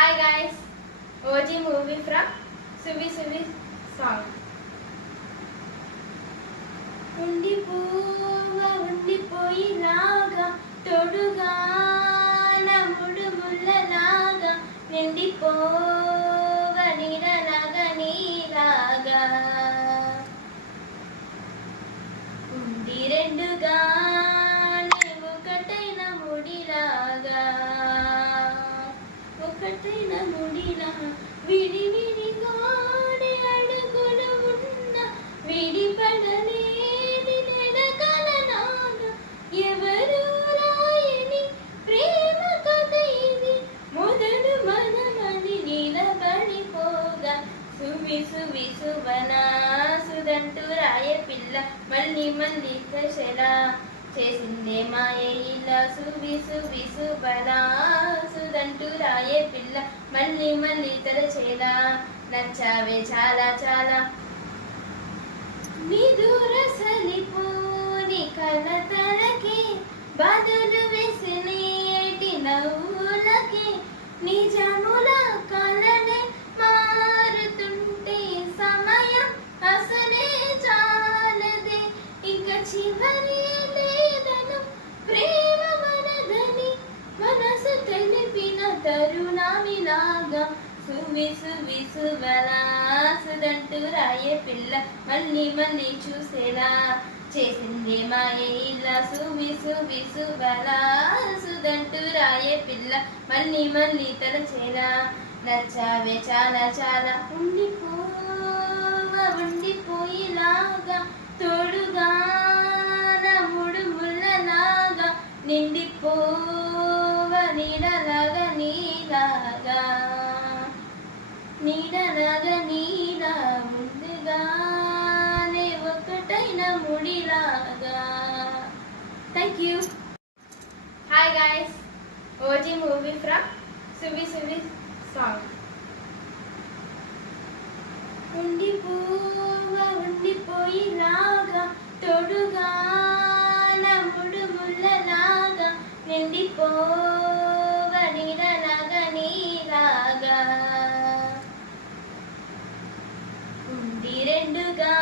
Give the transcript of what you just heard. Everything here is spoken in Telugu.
Hi guys, OG movie from Suvi Suvi song. ఉండిపోయిలాగా తోడుగా నమ్ముడు ముళ్ళలాగా నిండిపోవ నీడలాగా నీలాగా ఉండి రెండుగా ఒకటైన ముడిలాగా విడి విడిగానే అడుగులు ఉన్న విడిపడలేని నెలకలనాగా ఎవరు రాయని ప్రేమ కథ ఇది మొదలు మనమని నిలబడిపోగా సువి సువి సువనా సుదంటూ రాయ పిల్ల మళ్ళీ మళ్ళీ దశలా చేసిందే మాయ ఇలా సువి సువి సుబలా సుదంటూ రాయే పిల్ల మళ్ళీ మళ్ళీ తలచేలా నచ్చావే చాలా చాలా నిదూర సలిపోని కలతలకి బదులు వేసినేటి నవ్వులకి నిజముల కలనే మారుతుంటే సమయం అసలే చాలదే ఇక చివరి ప్రేమ మనదని మనసు తెలిపిన తరుణమిలాగా సువి సువి సువలా సుదంటూ రాయే పిల్ల మళ్ళీ మళ్ళీ చూసేలా చేసింది మాయ ఇలా సువి సువి సువలా సుదంటూ రాయే పిల్ల మళ్ళీ మళ్ళీ తలచేలా నచ్చావే చాలా చాలా ఉండిపోయిలాగా తోడుగా నిండిపోవ నీడలాగా నీలాగా నీలా ముందుగానే ఒకటైన ముడిలాగా. Thank you. Hi guys, OG movie from Suvvi Suvvi song. ఉండిపోయిలాగా తోడుగా నమ్ముడు ముళ్ళలాగా నిండిపోవ నీడలాగా నీలాగా ఉండి రెండుగా